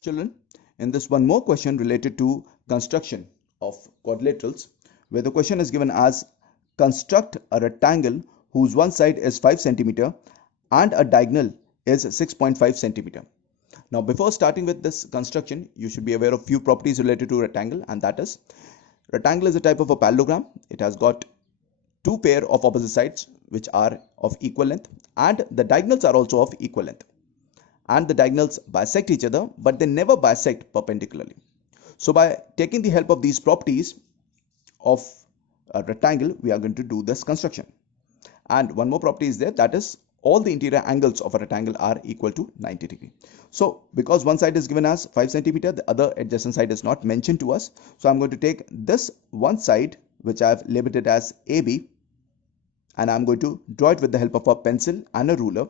Children, in this one more question related to construction of quadrilaterals, where the question is given as construct a rectangle whose one side is 5 centimeter and a diagonal is 6.5 centimeter. Now, before starting with this construction, you should be aware of few properties related to rectangle, and that is rectangle is a type of a parallelogram. It has got two pair of opposite sides which are of equal length, and the diagonals are also of equal length, and the diagonals bisect each other, but they never bisect perpendicularly. So by taking the help of these properties of a rectangle, we are going to do this construction. And one more property is there, that is all the interior angles of a rectangle are equal to 90 degree. So because one side is given as 5 centimeter, the other adjacent side is not mentioned to us. So I'm going to take this one side, which I've labeled it as AB, and I'm going to draw it with the help of a pencil and a ruler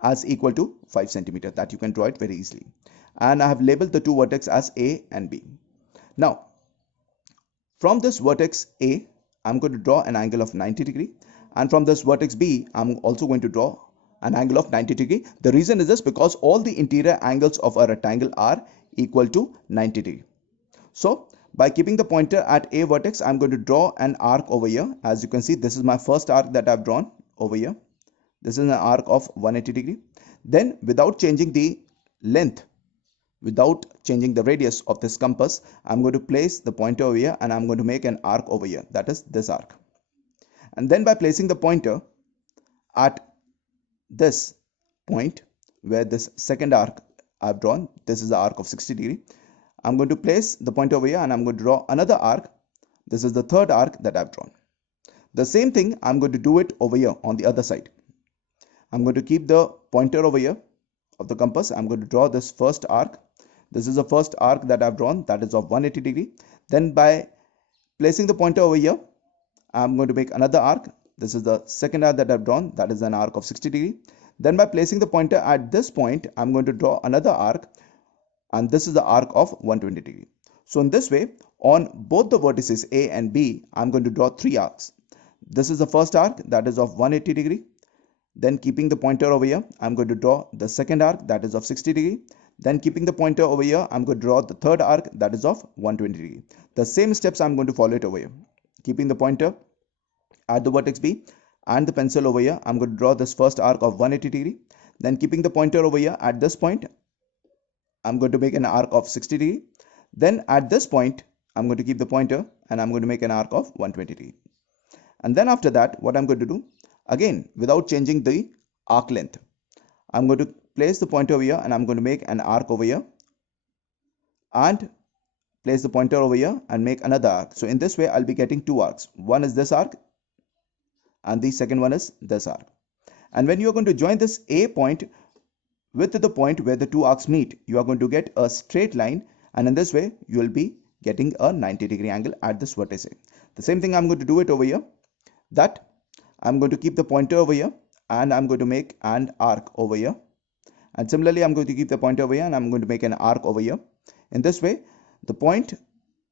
as equal to 5 centimeter, that you can draw it very easily. And I have labeled the two vertices as A and B. Now, from this vertex A, I'm going to draw an angle of 90 degree, and from this vertex B, I'm also going to draw an angle of 90 degree. The reason is this, because all the interior angles of a rectangle are equal to 90 degree. So by keeping the pointer at A vertex, I'm going to draw an arc over here. As you can see, this is my first arc that I've drawn over here. This is an arc of 180 degree. Then without changing the length, without changing the radius of this compass, I'm going to place the pointer over here and I'm going to make an arc over here, that is this arc. And then by placing the pointer at this point where this second arc I've drawn, this is the arc of 60 degree, I'm going to place the pointer over here and I'm going to draw another arc. This is the third arc that I've drawn. The same thing I'm going to do it over here on the other side. I'm going to keep the pointer over here of the compass. I'm going to draw this first arc. This is the first arc that I've drawn, that is of 180 degree. Then by placing the pointer over here, I'm going to make another arc. This is the second arc that I've drawn, that is an arc of 60 degree. Then by placing the pointer at this point, I'm going to draw another arc, and this is the arc of 120 degree. So in this way, on both the vertices A and B, I'm going to draw three arcs. This is the first arc, that is of 180 degree. Then keeping the pointer over here, I'm going to draw the second arc, that is of 60 degree. Then keeping the pointer over here, I'm going to draw the third arc, that is of 120 degree. The same steps I'm going to follow it over here. Keeping the pointer at the vertex B and the pencil over here, I'm going to draw this first arc of 180 degree. Then keeping the pointer over here at this point, I'm going to make an arc of 60 degree. Then at this point, I'm going to keep the pointer and I'm going to make an arc of 120 degree. And then after that, what I'm going to do, again, without changing the arc length, I'm going to place the pointer over here and I'm going to make an arc over here, and place the pointer over here and make another arc. So in this way, I'll be getting two arcs. One is this arc and the second one is this arc. And when you are going to join this A point with the point where the two arcs meet, you are going to get a straight line, and in this way you will be getting a 90-degree angle at this vertex A. The same thing I'm going to do it over here, that I'm going to keep the pointer over here and I'm going to make an arc over here, and similarly I'm going to keep the pointer over here and I'm going to make an arc over here. In this way, the point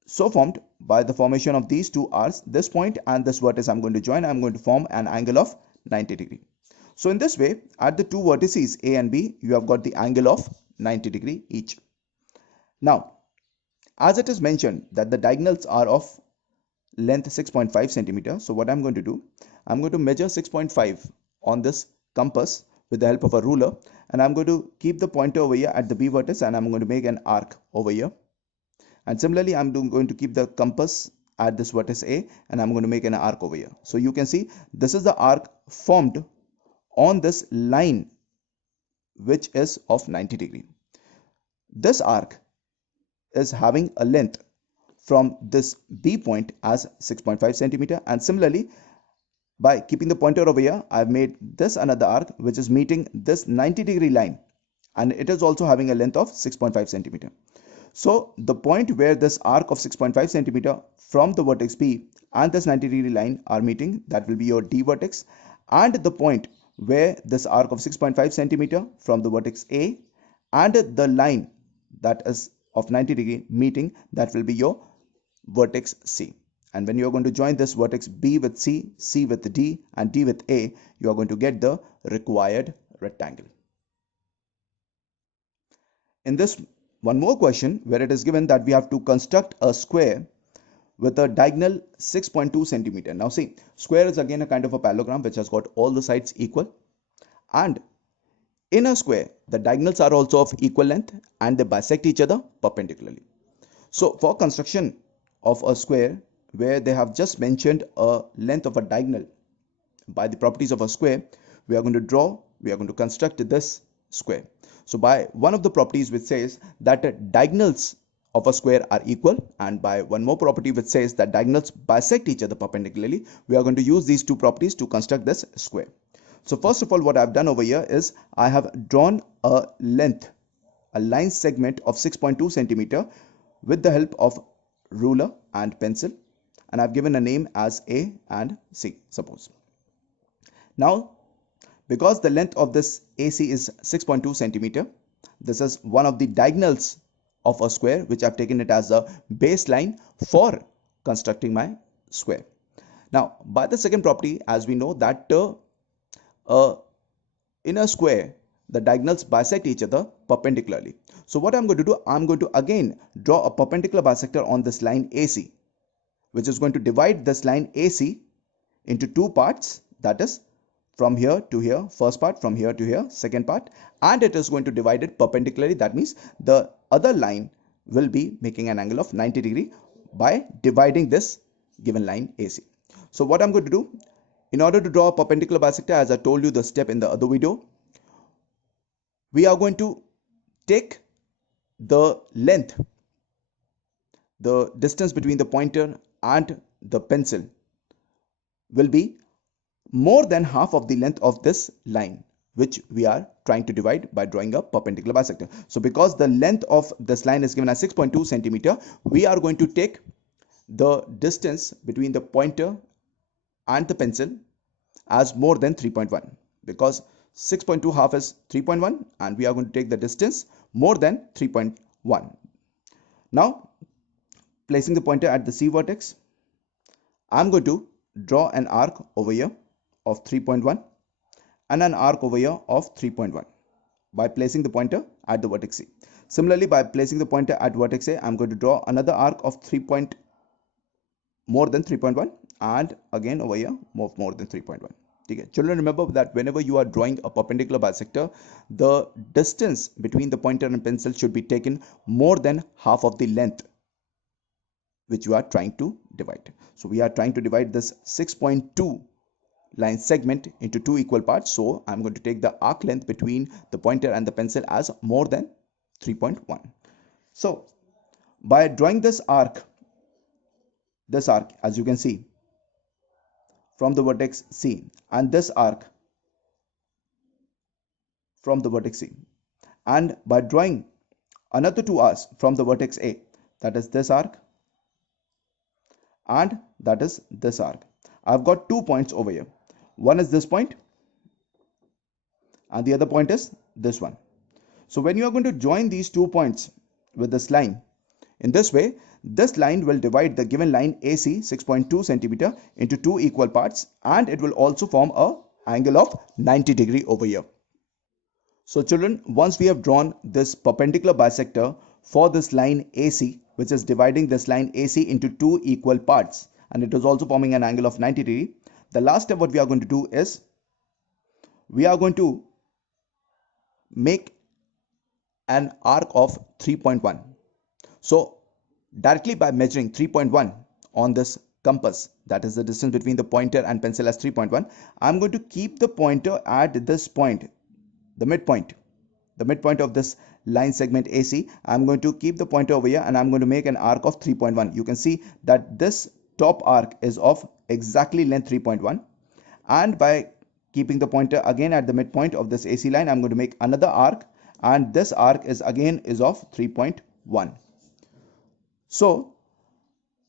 so formed by the formation of these two arcs, this point and this vertex I'm going to join, I'm going to form an angle of 90 degree. So in this way, at the two vertices A and B, you have got the angle of 90 degree each. Now, as it is mentioned that the diagonals are of length 6.5 centimeter, so what I'm going to do, I'm going to measure 6.5 on this compass with the help of a ruler, and I'm going to keep the pointer over here at the B vertex and I'm going to make an arc over here. And similarly, I'm going to keep the compass at this vertex A and I'm going to make an arc over here. So you can see this is the arc formed on this line which is of 90 degree. This arc is having a length from this B point as 6.5 centimeter, and similarly by keeping the pointer over here, I've made this another arc which is meeting this 90 degree line, and it is also having a length of 6.5 centimeter. So the point where this arc of 6.5 centimeter from the vertex B and this 90 degree line are meeting, that will be your D vertex, and the point where this arc of 6.5 centimeter from the vertex A and the line that is of 90 degree meeting, that will be your vertex C. And when you are going to join this vertex B with C, C with D and D with A, you are going to get the required rectangle. In this one more question where it is given that we have to construct a square with a diagonal 6.2 centimeter. Now see, square is again a kind of a parallelogram which has got all the sides equal, and in a square the diagonals are also of equal length and they bisect each other perpendicularly. So for construction of a square where they have just mentioned a length of a diagonal by the properties of a square, we are going to construct this square. So by one of the properties which says that diagonals of a square are equal, and by one more property which says that diagonals bisect each other perpendicularly, we are going to use these two properties to construct this square. So first of all, what I've done over here is I have drawn a line segment of 6.2 centimeter with the help of ruler and pencil, and I've given a name as A and C, suppose. Now, because the length of this AC is 6.2 centimeter, this is one of the diagonals of a square which I've taken it as a baseline for constructing my square. Now, by the second property, as we know that in a square, the diagonals bisect each other perpendicularly. So what I'm going to do, I'm going to again draw a perpendicular bisector on this line AC, which is going to divide this line AC into two parts, that is from here to here, first part, from here to here, second part, and it is going to divide it perpendicularly. That means the other line will be making an angle of 90 degree by dividing this given line AC. So what I'm going to do, in order to draw a perpendicular bisector, as I told you the step in the other video, we are going to take the length, the distance between the pointer and the pencil will be more than half of the length of this line which we are trying to divide by drawing a perpendicular bisector. So because the length of this line is given as 6.2 centimeter, we are going to take the distance between the pointer and the pencil as more than 3.1, because 6.2 half is 3.1 and we are going to take the distance more than 3.1. Now, placing the pointer at the C vertex, I'm going to draw an arc over here of 3.1 and an arc over here of 3.1 by placing the pointer at the vertex C. Similarly, by placing the pointer at vertex A, I'm going to draw another arc of more than 3.1 and again over here more than 3.1. Okay. Children, remember that whenever you are drawing a perpendicular bisector, the distance between the pointer and pencil should be taken more than half of the length which you are trying to divide. So we are trying to divide this 6.2 line segment into two equal parts. So I'm going to take the arc length between the pointer and the pencil as more than 3.1. So by drawing this arc as you can see from the vertex C and this arc from the vertex C, and by drawing another two arcs from the vertex A, that is this arc and that is this arc, I've got 2 points over here. One is this point and the other point is this one. So when you are going to join these 2 points with this line, in this way, this line will divide the given line AC 6.2 centimeter into two equal parts, and it will also form a angle of 90 degree over here. So children, once we have drawn this perpendicular bisector for this line AC, which is dividing this line AC into two equal parts, and it is also forming an angle of 90 degree, the last step what we are going to do is we are going to make an arc of 3.1. So directly by measuring 3.1 on this compass, that is the distance between the pointer and pencil as 3.1, I'm going to keep the pointer at this point, the midpoint of this line segment AC. I'm going to keep the pointer over here and I'm going to make an arc of 3.1. You can see that this top arc is of exactly length 3.1, and by keeping the pointer again at the midpoint of this AC line, I'm going to make another arc, and this arc is of 3.1. So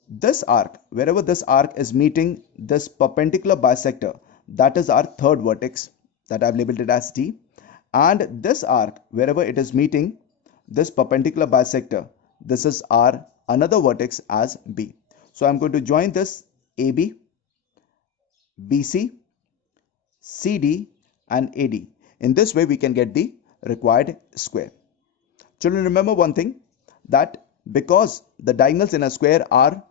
this arc, wherever this arc is meeting this perpendicular bisector, that is our third vertex that I've labeled it as D, and this arc, wherever it is meeting this perpendicular bisector, this is our another vertex as B. So I'm going to join this AB, BC, CD and AD. In this way we can get the required square. Children, remember one thing, that because the diagonals in a square are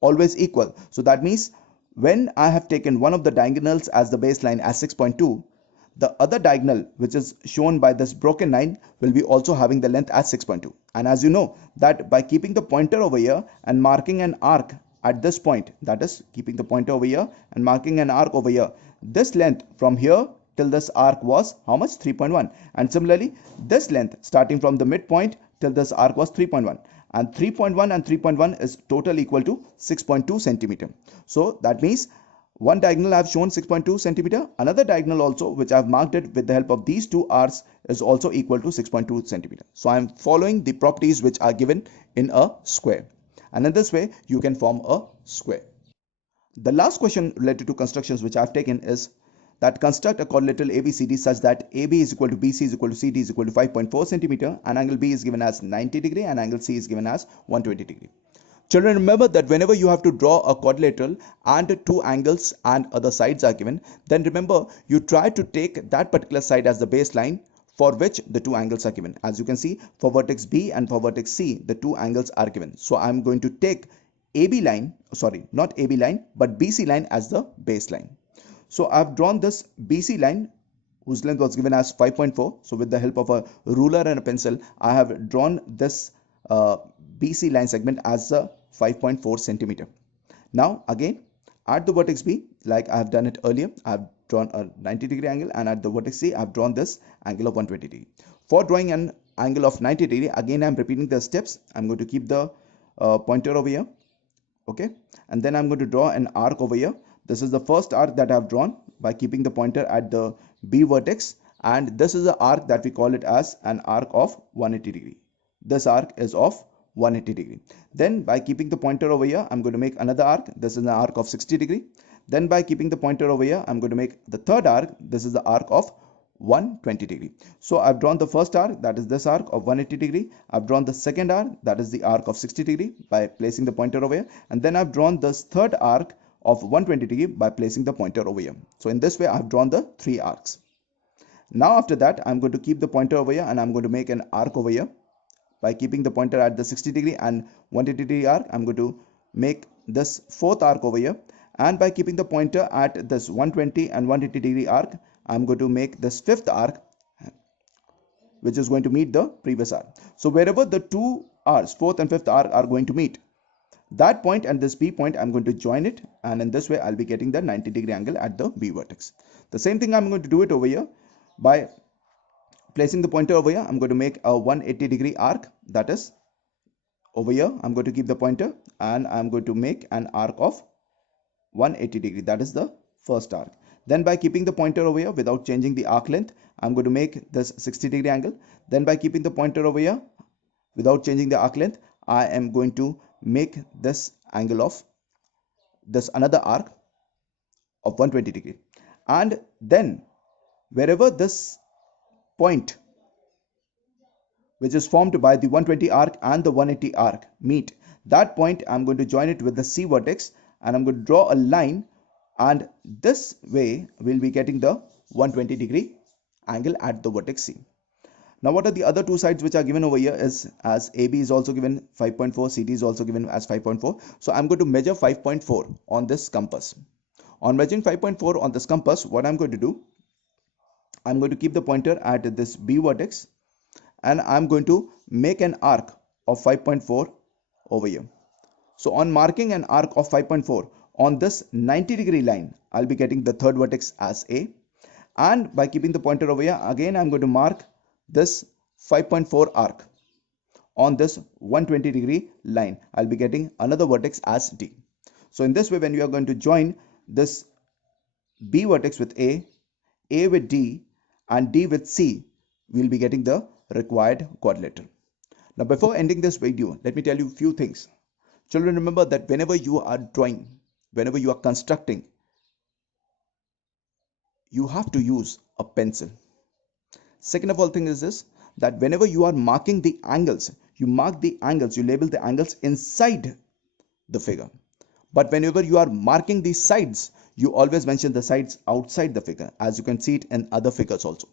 always equal, so that means when I have taken one of the diagonals as the baseline as 6.2, the other diagonal which is shown by this broken line will be also having the length as 6.2. And as you know that by keeping the pointer over here and marking an arc at this point, that is keeping the pointer over here and marking an arc over here, this length from here till this arc was how much? 3.1. And similarly this length starting from the midpoint till this arc was 3.1, and 3.1 and 3.1 is total equal to 6.2 centimeter. So that means one diagonal I have shown 6.2 centimeter, another diagonal also which I have marked it with the help of these two arcs is also equal to 6.2 centimeter. So I am following the properties which are given in a square, and in this way you can form a square. The last question related to constructions which I have taken is that construct a quadrilateral ABCD such that AB is equal to BC is equal to CD is equal to 5.4 centimeter, and angle B is given as 90 degree and angle C is given as 120 degree. Children, remember that whenever you have to draw a quadrilateral and two angles and other sides are given, then remember you try to take that particular side as the baseline for which the two angles are given. As you can see, for vertex B and for vertex C, the two angles are given. So I'm going to take AB line, sorry, not AB line, but BC line as the baseline. So I've drawn this BC line whose length was given as 5.4. So with the help of a ruler and a pencil, I have drawn this BC line segment as a 5.4 centimeter. Now again at the vertex B, like I have done it earlier, I have drawn a 90 degree angle, and at the vertex C I have drawn this angle of 120 degree. For drawing an angle of 90 degree, again I am repeating the steps. I'm going to keep the pointer over here, okay, and then I'm going to draw an arc over here. This is the first arc that I have drawn by keeping the pointer at the B vertex, and this is the arc that we call it as an arc of 180 degree. This arc is of 180 degree. Then by keeping the pointer over here, I'm going to make another arc. This is an arc of 60 degree. Then by keeping the pointer over here, I'm going to make the third arc. This is the arc of 120 degree. So I've drawn the first arc, that is this arc of 180 degree. I've drawn the second arc, that is the arc of 60 degree by placing the pointer over here. And then I've drawn this third arc of 120 degree by placing the pointer over here. So in this way, I've drawn the three arcs. Now after that, I'm going to keep the pointer over here and I'm going to make an arc over here. By keeping the pointer at the 60 degree and 180 degree arc, I'm going to make this fourth arc over here. And by keeping the pointer at this 120 and 180 degree arc, I'm going to make this fifth arc, which is going to meet the previous arc. So wherever the two arcs, fourth and fifth arc, are going to meet, that point and this B point, I'm going to join it, and in this way I'll be getting the 90 degree angle at the B vertex. The same thing I'm going to do it over here. By placing the pointer over here, I'm going to make a 180 degree arc, that is over here. I'm going to keep the pointer and I'm going to make an arc of 180 degree, that is the first arc. Then by keeping the pointer over here without changing the arc length, I'm going to make this 60 degree angle. Then by keeping the pointer over here without changing the arc length, I am going to make this angle of this another arc of 120 degree. And then wherever this point which is formed by the 120 arc and the 180 arc meet, that point I'm going to join it with the C vertex, and I'm going to draw a line, and this way we'll be getting the 120 degree angle at the vertex C. Now what are the other two sides which are given over here is, as AB is also given 5.4, CD is also given as 5.4. So I'm going to measure 5.4 on this compass. On measuring 5.4 on this compass, what I'm going to do, I'm going to keep the pointer at this B vertex, and I'm going to make an arc of 5.4 over here. So on marking an arc of 5.4 on this 90 degree line, I'll be getting the third vertex as A. And by keeping the pointer over here, again I'm going to mark this 5.4 arc on this 120 degree line. I'll be getting another vertex as D. So in this way, when you are going to join this B vertex with A with D, and D with C, we'll be getting the required quadrilateral. Now before ending this video, let me tell you a few things. Children, remember that whenever you are drawing, whenever you are constructing, you have to use a pencil. Second of all thing is this, that whenever you are marking the angles, you mark the angles, you label the angles inside the figure. But whenever you are marking the sides, you always mention the sides outside the figure, as you can see it in other figures also.